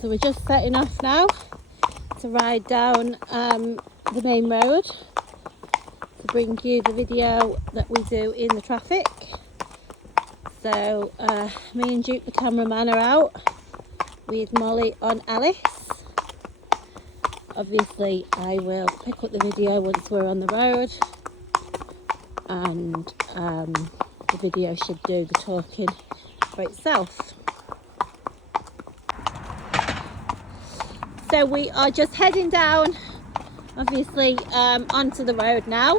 So we're just setting off now to ride down the main road to bring you the video that we do in the traffic. So me and Duke the cameraman are out with Molly on Alice. Obviously I will pick up the video once we're on the road, and the video should do the talking for itself. So we are just heading down, obviously, onto the road now,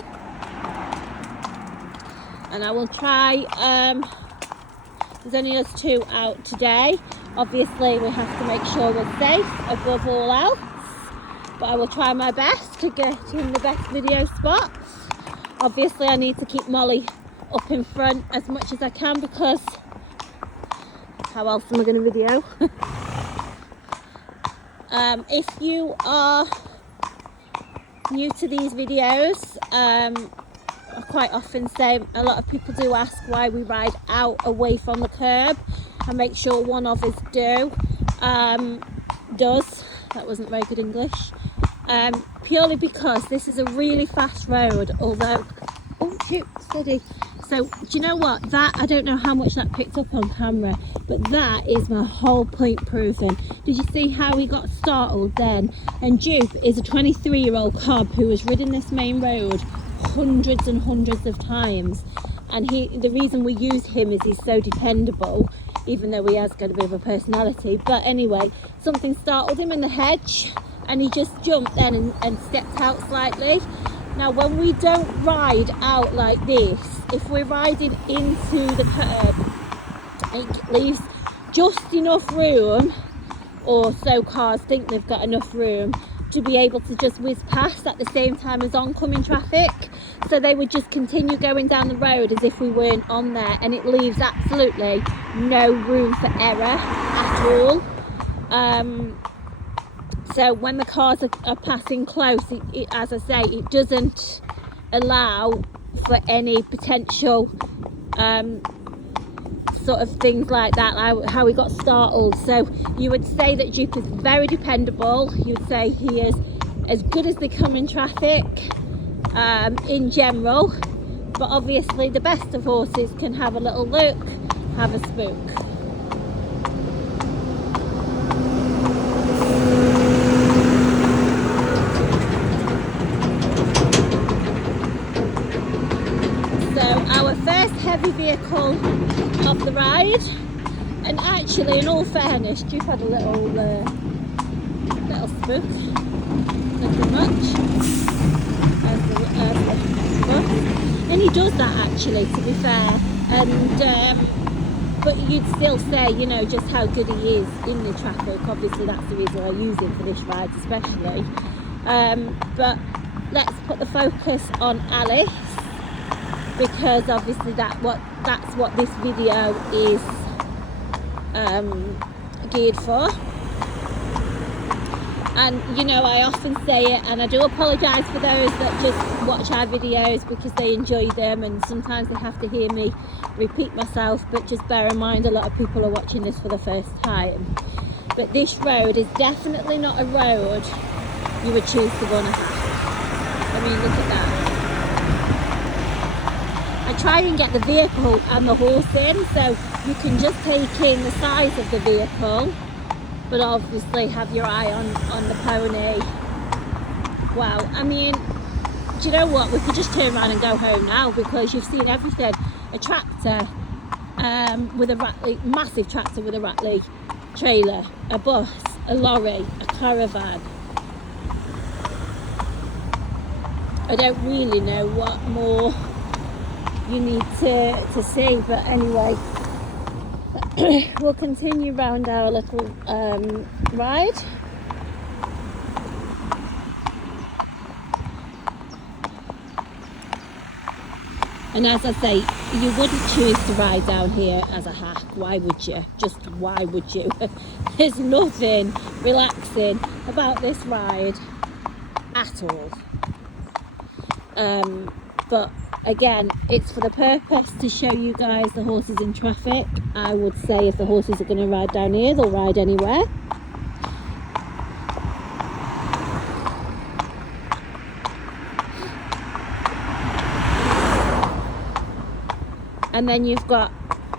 and I will try, there's only us two out today. Obviously we have to make sure we're safe above all else, but I will try my best to get in the best video spots. Obviously I need to keep Molly up in front as much as I can, because how else am I going to video? If you are new to these videos, I quite often say, a lot of people do ask why we ride out away from the curb. I make sure one of us does. That wasn't very good English. Purely because this is a really fast road, although, oh shoot, steady. So do you know what, that, I don't know how much that picked up on camera, but that is my whole point proven. Did you see how he got startled then? And Duke is a 23-year-old cob who has ridden this main road hundreds and hundreds of times, and the reason we use him is he's so dependable, even though he has got a bit of a personality. But anyway, something startled him in the hedge and he just jumped then and stepped out slightly. Now when we don't ride out like this, if we're riding into the curb, it leaves just enough room, or so cars think they've got enough room, to be able to just whiz past at the same time as oncoming traffic. So they would just continue going down the road as if we weren't on there, and it leaves absolutely no room for error at all. So when the cars are passing close, it, as I say, it doesn't allow for any potential sort of things like that, like how he got startled. So you would say that Duke is very dependable. You would say he is as good as they come in traffic in general, but obviously the best of horses can have a little look, have a spook. Our first heavy vehicle of the ride, and actually in all fairness, Duke had a little spook, nothing much, and he does that actually, to be fair, and but you'd still say, you know, just how good he is in the traffic. Obviously that's the reason I use him for this ride especially, but let's put the focus on Alice, because obviously that's what this video is geared for. And you know, I often say it, and I do apologise for those that just watch our videos because they enjoy them, and sometimes they have to hear me repeat myself, but just bear in mind a lot of people are watching this for the first time. But this road is definitely not a road you would choose to run at. I mean, look at that. I try and get the vehicle and the horse in, so you can just take in the size of the vehicle, but obviously have your eye on the pony. Wow, I mean, do you know what, we could just turn around and go home now, because you've seen everything. A tractor with a Ratley, massive tractor with a Ratley trailer, a bus, a lorry, a caravan. I don't really know what more you need to see, but anyway, we'll continue round our little ride. And as I say, you wouldn't choose to ride down here as a hack. Why would you? Just why would you? There's nothing relaxing about this ride at all. But again, it's for the purpose to show you guys the horses in traffic. I would say if the horses are going to ride down here, they'll ride anywhere. and then you've got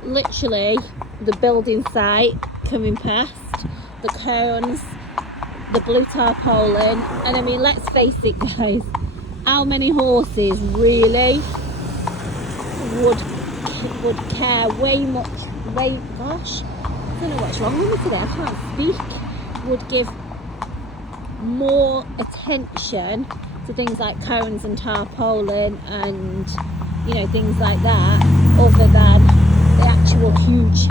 literally the building site coming past, the cones, the blue tarpaulin. And I mean, let's face it guys, how many horses really would care gosh, I don't know what's wrong with me today, I can't speak, would give more attention to things like cones and tarpaulin and, you know, things like that, other than the actual huge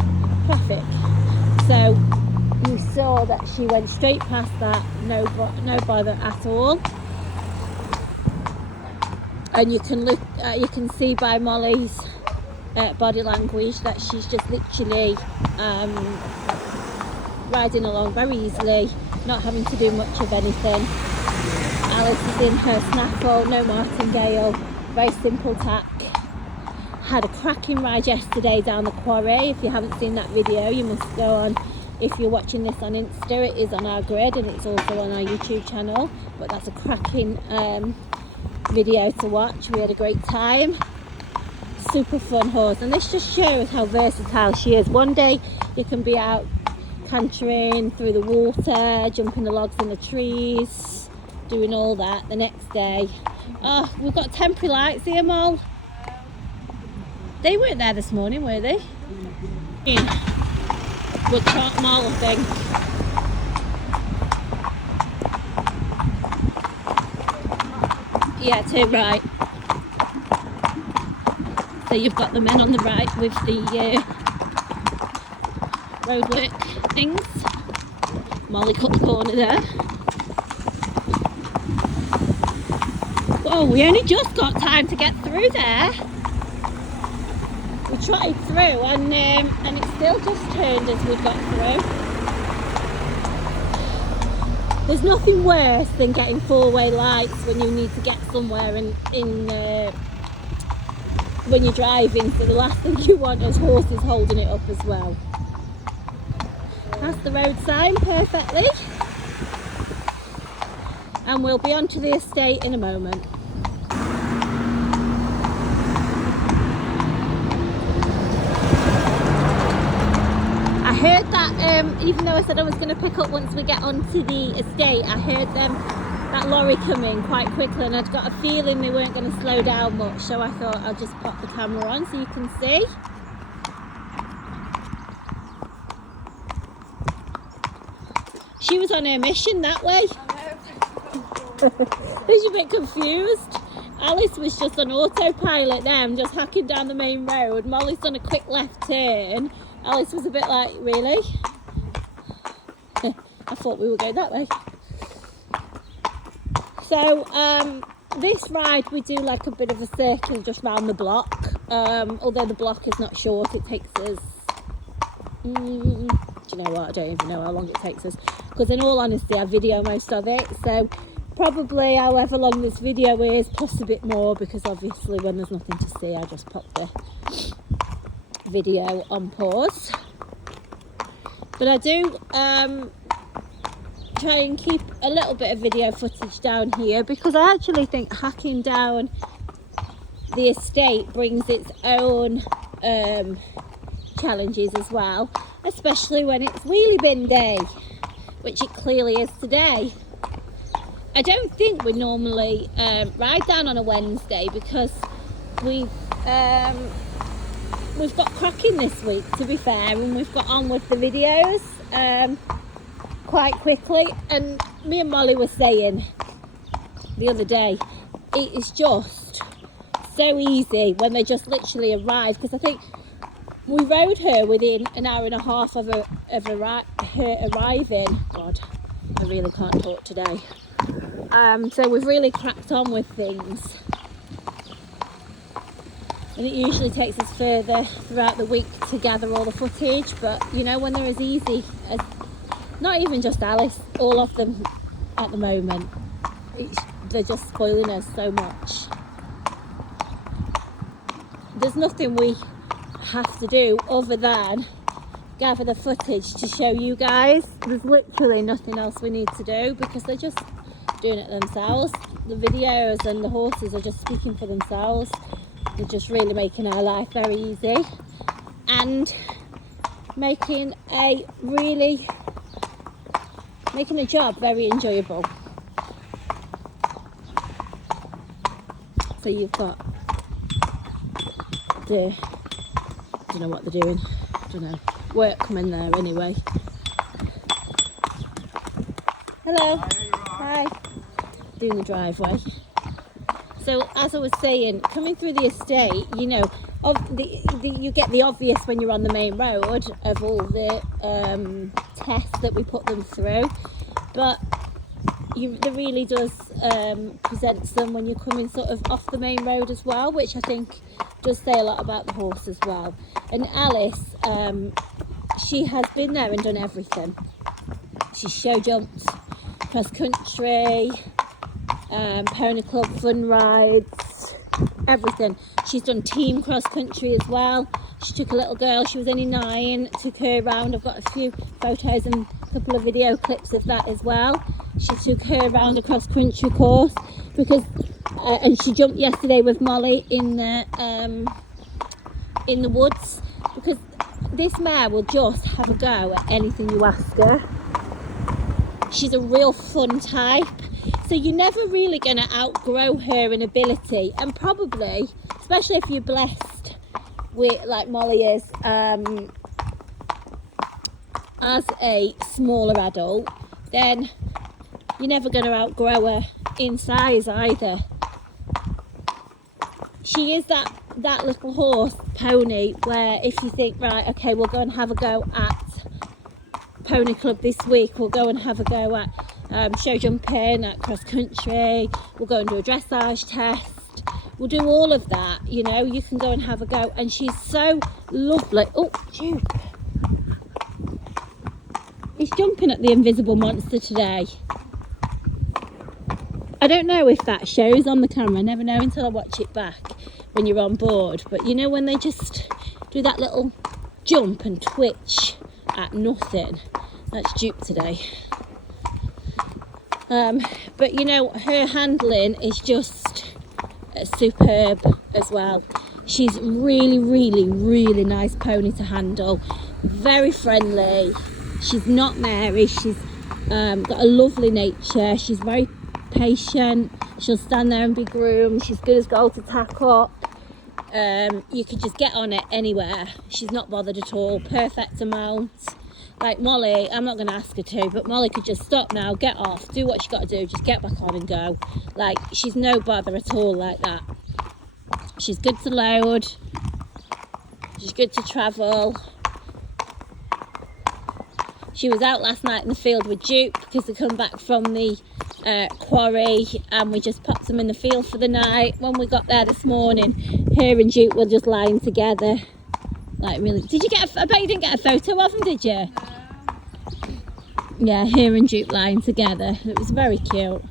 traffic. So you saw that she went straight past that, no bother at all. And you can look, you can see by Molly's body language that she's just literally riding along very easily, not having to do much of anything. Alice is in her snaffle, no martingale, very simple tack. Had a cracking ride yesterday down the quarry. If you haven't seen that video, you must go on. If you're watching this on Insta, it is on our grid and it's also on our YouTube channel, but that's a cracking video to watch. We had a great time, super fun horse, and this just shows how versatile she is. One day you can be out cantering through the water, jumping the logs in the trees, doing all that. The next day, oh, we've got temporary lights here, Mol. They weren't there this morning, were they? We'll talk Mol, I think. Yeah, turn right. So you've got the men on the right with the roadwork things. Molly cut the corner there. Whoa, we only just got time to get through there. We trotted through and it still just turned as we got through. There's nothing worse than getting four-way lights when you need to get somewhere when you're driving, so the last thing you want is horses holding it up as well. That's the road sign perfectly. And we'll be onto the estate in a moment. I heard that even though I said I was going to pick up once we get onto the estate, I heard that lorry coming quite quickly, and I'd got a feeling they weren't going to slow down much, so I thought I'll just pop the camera on so you can see. She was on her mission that way. She's a bit confused. Alice was just on autopilot then, just hacking down the main road. Molly's done a quick left turn. Alice was a bit like, really? I thought we were going that way. So this ride we do like a bit of a circle just round the block. Although the block is not short, it takes us, do you know what, I don't even know how long it takes us, because in all honesty I video most of it, so probably however long this video is plus a bit more, because obviously when there's nothing to see I just pop the video on pause. But I do try and keep a little bit of video footage down here, because I actually think hacking down the estate brings its own challenges as well, especially when it's wheelie bin day, which it clearly is today. I don't think we normally ride down on a Wednesday, because we've got cracking this week, to be fair, and we've got on with the videos quite quickly. And me and Molly were saying the other day, it is just so easy when they just literally arrive, because I think we rode her within an hour and a half of her arriving. God, I really can't talk today. So we've really cracked on with things, and it usually takes us further throughout the week to gather all the footage. But you know, when they're as easy as, not even just Alice, all of them at the moment, they're just spoiling us so much. There's nothing we have to do other than gather the footage to show you guys. There's literally nothing else we need to do, because they're just doing it themselves. The videos and the horses are just speaking for themselves. They're just really making our life very easy and making a job very enjoyable. So you've got the, I don't know what they're doing, I don't know, workmen in there anyway. Hello. Hi. Doing the driveway. So as I was saying, coming through the estate, you know, you get the obvious when you're on the main road of all the tests that we put them through, but there really does present some when you're coming sort of off the main road as well, which I think does say a lot about the horse as well. And Alice, she has been there and done everything. She's show jumped, cross country, pony club fun rides, everything. She's done team cross country as well. She took a little girl, she was only 9, took her around. I've got a few photos and a couple of video clips of that as well. She took her around a cross country course because and she jumped yesterday with Molly in the woods, because this mare will just have a go at anything you ask her. She's a real fun type, so you're never really going to outgrow her in ability, and probably, especially if you're blessed with, like Molly is, as a smaller adult, then you're never going to outgrow her in size either. She is that little horse pony where if you think, right, okay, we'll go and have a go at pony club this week, we'll go and have a go at show jumping, at cross country, we'll go and do a dressage test, we'll do all of that, you know, you can go and have a go. And she's so lovely. Oh, Jude, he's jumping at the invisible monster today. I don't know if that shows on the camera, I never know until I watch it back when you're on board, but you know when they just do that little jump and twitch at nothing, that's Dupe today. But you know, her handling is just superb as well. She's really nice pony to handle, very friendly, she's not Mary, she's got a lovely nature, she's very patient, she'll stand there and be groomed, she's good as gold to tack up. You could just get on it anywhere, she's not bothered at all, perfect to mount. Like Molly, I'm not going to ask her to, but Molly could just stop now, get off, do what she got to do, just get back on and go. Like, she's no bother at all like that. She's good to load, she's good to travel. She was out last night in the field with Duke because they come back from the quarry, and we just popped them in the field for the night. When we got there this morning, her and Duke were just lying together. Like, really, did you get I bet you didn't get a photo of them, did you? Yeah, her and Duke lying together. It was very cute.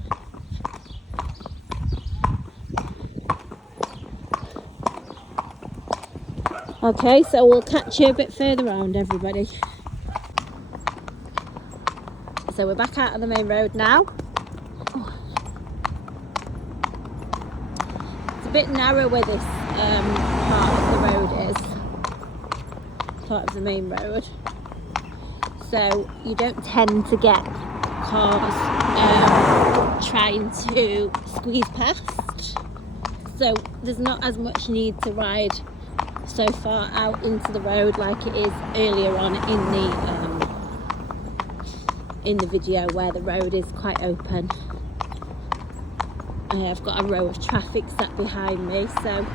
Okay, so we'll catch you a bit further round, everybody. So we're back out on the main road now. It's a bit narrow where this part of the road is, part of the main road. So you don't tend to get cars trying to squeeze past. So there's not as much need to ride so far out into the road like it is earlier on in the video, where the road is quite open. I've got a row of traffic sat behind me, so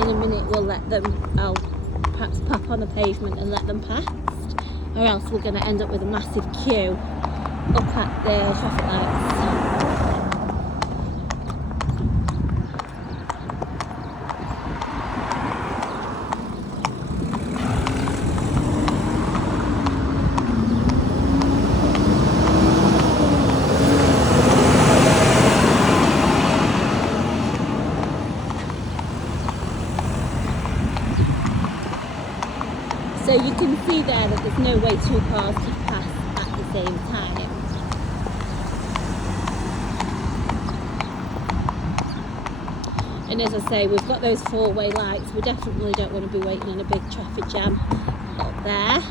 in a minute we'll let them, I'll perhaps pop on the pavement and let them past, or else we're going to end up with a massive queue up at the traffic lights. So you can see there that there's no way two cars could pass at the same time. And as I say, we've got those four-way lights. We definitely don't want to be waiting in a big traffic jam up there.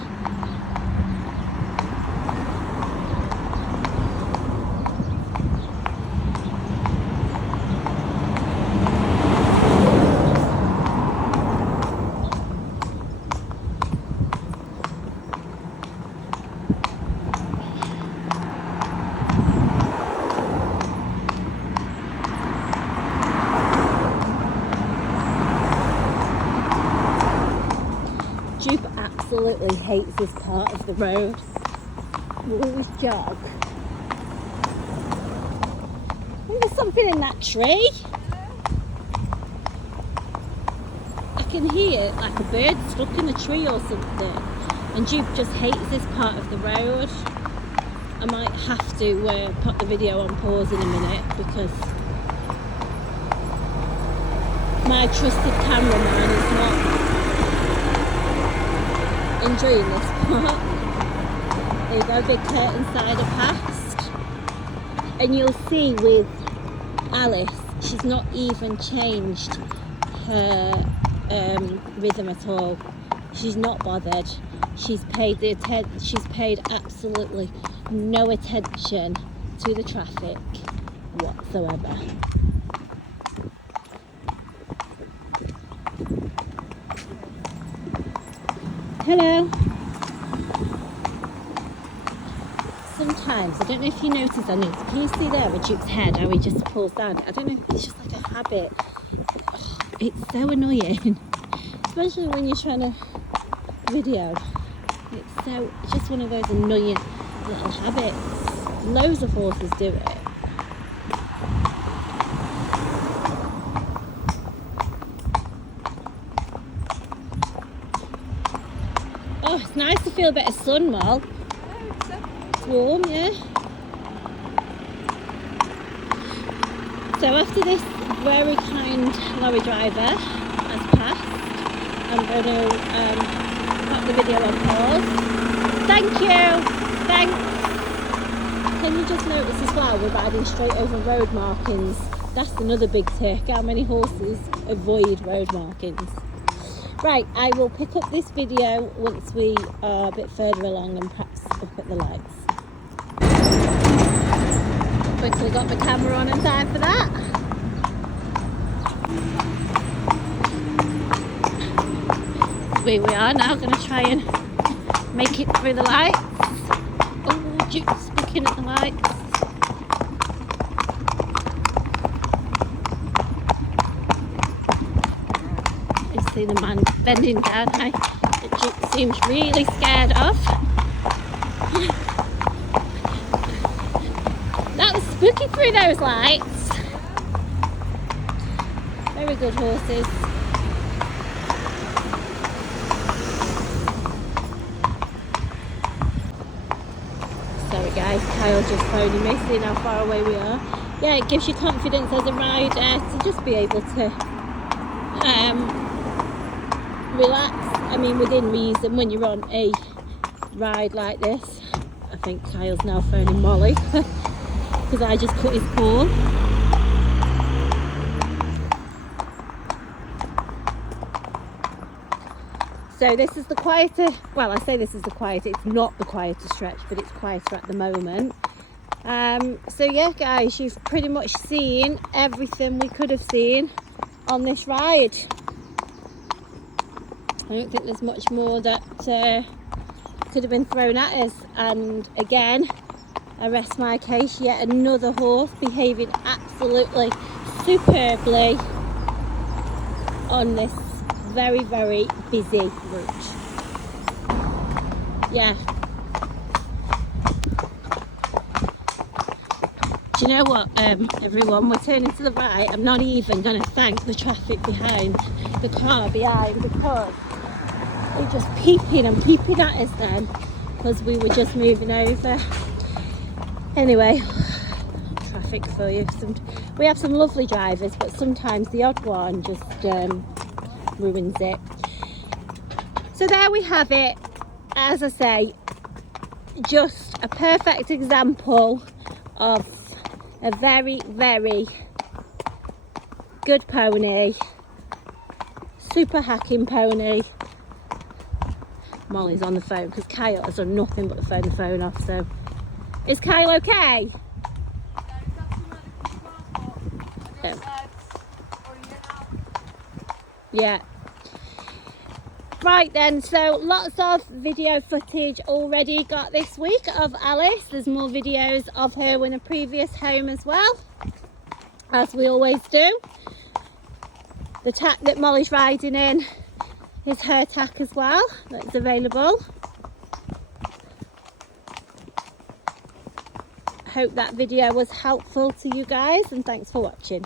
Jupe absolutely hates this part of the road. We'll always jog. I think there's something in that tree. I can hear like a bird stuck in the tree or something. And Jupe just hates this part of the road. I might have to put the video on pause in a minute because my trusted cameraman is not enjoying this part. There you go, big curtain side past. And you'll see with Alice, she's not even changed her rhythm at all. She's not bothered. She's paid absolutely no attention to the traffic whatsoever. Hello. Sometimes, I don't know if you notice on this, can you see there with Juke's head, how he just pulls down? I don't know, it's just like a habit. Oh, it's so annoying, especially when you're trying to video. It's just one of those annoying little habits. Loads of horses do it. Oh, it's nice to feel a bit of sun, Mal. It's warm, yeah. So after this very kind lorry driver has passed, I'm going to put the video on pause. Thank you. Thanks. Can you just notice as well, we're riding straight over road markings. That's another big tick. How many horses avoid road markings? Right, I will pick up this video once we are a bit further along and perhaps up at the lights. Quickly got the camera on in time for that. Here we are now, going to try and make it through the lights. Oh, Duke's looking at the lights. See the man bending down, that Duke seems really scared of. That was spooky through those lights. Very good horses. Sorry guys, Kyle just phoning me, seeing how far away we are. Yeah, it gives you confidence as a rider to just be able to relax. I mean, within reason, when you're on a ride like this. I think Kyle's now phoning Molly because I just cut his call. So this is the quieter, well, I say this is the quieter, it's not the quieter stretch, but it's quieter at the moment. So yeah guys, you've pretty much seen everything we could have seen on this ride. I don't think there's much more that could have been thrown at us. And again, I rest my case, yet another horse behaving absolutely superbly on this very, very busy route. Yeah. Do you know what, everyone, we're turning to the right. I'm not even going to thank the traffic behind, the car behind, because they're just peeping and peeping at us then, because we were just moving over. Anyway, traffic for you. We have some lovely drivers, but sometimes the odd one just ruins it. So there we have it. As I say, just a perfect example of a very, very good pony, super hacking pony. Molly's on the phone because Kyle has done nothing but phone the phone off. So is Kyle okay? Yeah. Right then, so lots of video footage already got this week of Alice. There's more videos of her in a previous home as well, as we always do. The tack that Molly's riding in is her tack as well, that's available. Hope that video was helpful to you guys, and thanks for watching.